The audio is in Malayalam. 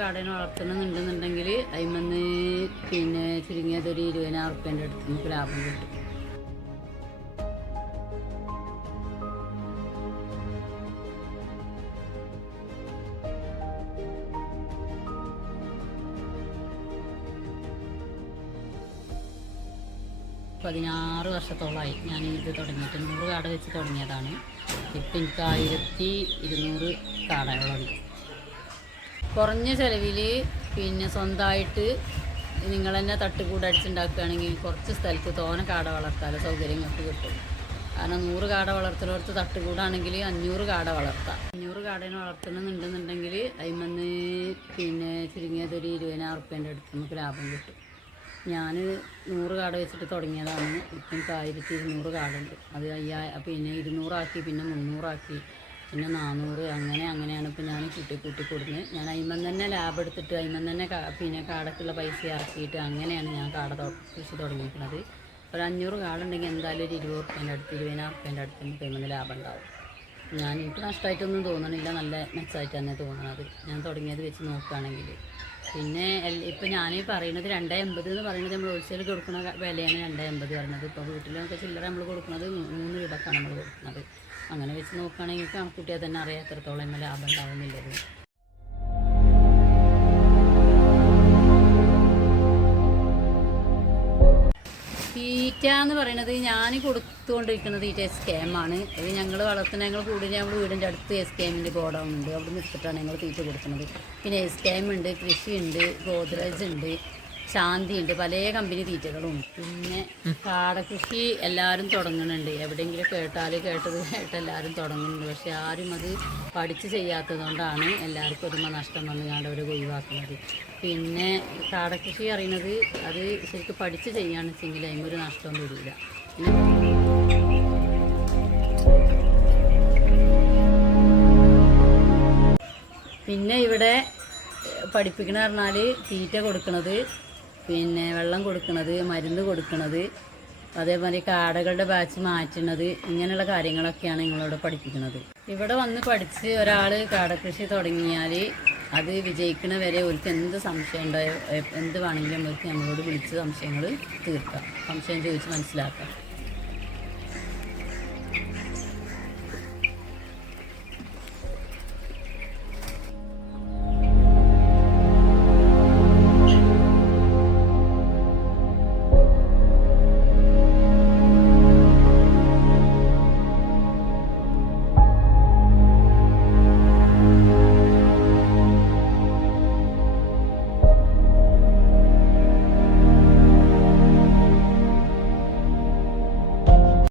വളർത്തണമെന്നുണ്ടെന്നുണ്ടെങ്കിൽ അതിമെന്ന് പിന്നെ ചുരുങ്ങിയത് ഒരു ഇരുപതിനായിരം റുപ്യന്റെ അടുത്ത് നമുക്ക് ലാഭം കിട്ടും. പതിനാറ് വർഷത്തോളമായി ഞാൻ ഇത് തുടങ്ങിയിട്ട് നൂറ് കാട് വെച്ച് തുടങ്ങിയതാണ്. ഇപ്പം എനിക്ക് ആയിരത്തി ഇരുന്നൂറ് കാടകളുണ്ട്. കുറഞ്ഞ ചിലവിൽ പിന്നെ സ്വന്തമായിട്ട് നിങ്ങൾ തന്നെ തട്ടുകൂട് അടിച്ചുണ്ടാക്കുകയാണെങ്കിൽ കുറച്ച് സ്ഥലത്ത് തോന കാട വളർത്താൻ സൗകര്യം നിങ്ങൾക്ക് കിട്ടും. കാരണം നൂറ് കാട വളർത്തുന്നിടത്ത് തട്ടുകൂടാണെങ്കിൽ അഞ്ഞൂറ് കാട വളർത്താം. അഞ്ഞൂറ് കാടനെ വളർത്തണമെന്നുണ്ടെന്നുണ്ടെങ്കിൽ അതിമന്ന് പിന്നെ ചുരുങ്ങിയത് ഒരു ഇരുപതിനായിരം ഉറുപ്പ്യന്റെ അടുത്ത് നമുക്ക് ലാഭം കിട്ടും. ഞാൻ നൂറ് കാട വെച്ചിട്ട് തുടങ്ങിയതാണ്. ഇപ്പം എനിക്ക് ആയിരത്തി ഇരുന്നൂറ് കാടുണ്ട്. അത് അയ്യാ പിന്നെ ഇരുന്നൂറാക്കി പിന്നെ മുന്നൂറാക്കി. പിന്നെ നാനൂറ് അങ്ങനെ അങ്ങനെയാണ് ഇപ്പം ഞാൻ കൂട്ടി കൂട്ടി കൊടുക്കുന്നത് ഞാൻ അയിമൻ തന്നെ ലാബ് എടുത്തിട്ട് അയിമൻ തന്നെ പിന്നെ കാടക്കുള്ള പൈസ ഇറക്കിയിട്ട് അങ്ങനെയാണ് ഞാൻ കാട കൃഷി തുടങ്ങിയിരിക്കുന്നത്. ഒരു അഞ്ഞൂറ് കാടുണ്ടെങ്കിൽ എന്തായാലും ഒരു ഇരുപത് ഉറുപ്പ്യന്റെ അടുത്ത് ഇരുപതിനായിരം ഉറുപ്പ്യന്റെ അടുത്ത് നമുക്ക് അയിമന്ന് ലാഭം ഉണ്ടാവും. ഞാൻ എനിക്ക് നഷ്ടമായിട്ടൊന്നും തോന്നണില്ല. നല്ല മെച്ചമായിട്ട് തന്നെ തോന്നണത്. ഞാൻ തുടങ്ങിയത് വെച്ച് നോക്കുകയാണെങ്കിൽ. പിന്നെ ഇപ്പം ഞാൻ പറയുന്നത് രണ്ടേ എൺപത് എന്ന് പറയുന്നത് നമ്മൾ ഹോൾസെയിൽ കൊടുക്കുന്ന വിലയാണ് രണ്ടേ എൺപത് പറയുന്നത് ഇപ്പോൾ വീട്ടിലൊക്കെ ചില്ലറ നമ്മൾ കൊടുക്കുന്നത് മൂന്ന് രൂപക്കാണ് നമ്മൾ കൊടുക്കുന്നത് അങ്ങനെ വെച്ച് നോക്കുകയാണെങ്കിൽ കണക്കൂട്ടിയാൽ തന്നെ അറിയാം എത്രത്തോളം ലാഭം ഉണ്ടാവുന്നില്ലത് തീറ്റ എന്ന് പറയുന്നത് ഞാൻ കൊടുത്തുകൊണ്ടിരിക്കുന്നത് തീറ്റ എസ് കെ എം ആണ് അത് ഞങ്ങൾ വളർത്തുന്ന ഞങ്ങൾ കൂടുതൽ ഞങ്ങൾ വീടിന്റെ അടുത്ത് എസ് കെ എമ്മിന്റെ ഗോഡൗൺ ഉണ്ട് അവിടെ നിന്ന് എടുത്തിട്ടാണ് ഞങ്ങൾ തീറ്റ കൊടുക്കുന്നത്. പിന്നെ എസ് കെ എം ഉണ്ട് കൃഷിയുണ്ട് ഗോദ്രേജ് ഉണ്ട് ശാന്തി ഉണ്ട് പല കമ്പനി തീറ്റകളും. പിന്നെ കാടകൃഷി എല്ലാവരും തുടങ്ങുന്നുണ്ട് എവിടെയെങ്കിലും കേട്ടാൽ കേട്ടത് കേട്ട് എല്ലാവരും തുടങ്ങുന്നുണ്ട്. പക്ഷെ ആരും അത് പഠിച്ച് ചെയ്യാത്തതുകൊണ്ടാണ് എല്ലാവർക്കും ഒരുമ നഷ്ടം വന്ന് കണ്ട് അവർ ഒഴിവാക്കുന്നത്. പിന്നെ കാടകൃഷി അറിയുന്നത് അത് ശരിക്കും പഠിച്ച് ചെയ്യുകയാണെന്ന് വെച്ചെങ്കിൽ അതിനൊരു നഷ്ടം വരില്ല. പിന്നെ ഇവിടെ പഠിപ്പിക്കണ പറഞ്ഞാൽ തീറ്റ കൊടുക്കണത് പിന്നെ വെള്ളം കൊടുക്കണത് മരുന്ന് കൊടുക്കണത് അതേപോലെ കാടകളുടെ ബാച്ച് മാറ്റുന്നത് ഇങ്ങനെയുള്ള കാര്യങ്ങളൊക്കെയാണ് നിങ്ങളോട് പഠിപ്പിക്കുന്നത് ഇവിടെ വന്ന് പഠിച്ച് ഒരാൾ കാടകൃഷി തുടങ്ങിയാൽ അത് വിജയിക്കണ വരെ അവർക്ക് എന്ത് സംശയം ഉണ്ടായോ എന്ത് വേണമെങ്കിലും അവർക്ക് നമ്മളോട് വിളിച്ച് സംശയങ്ങൾ തീർക്കാം. സംശയം ചോദിച്ച് മനസ്സിലാക്കാം.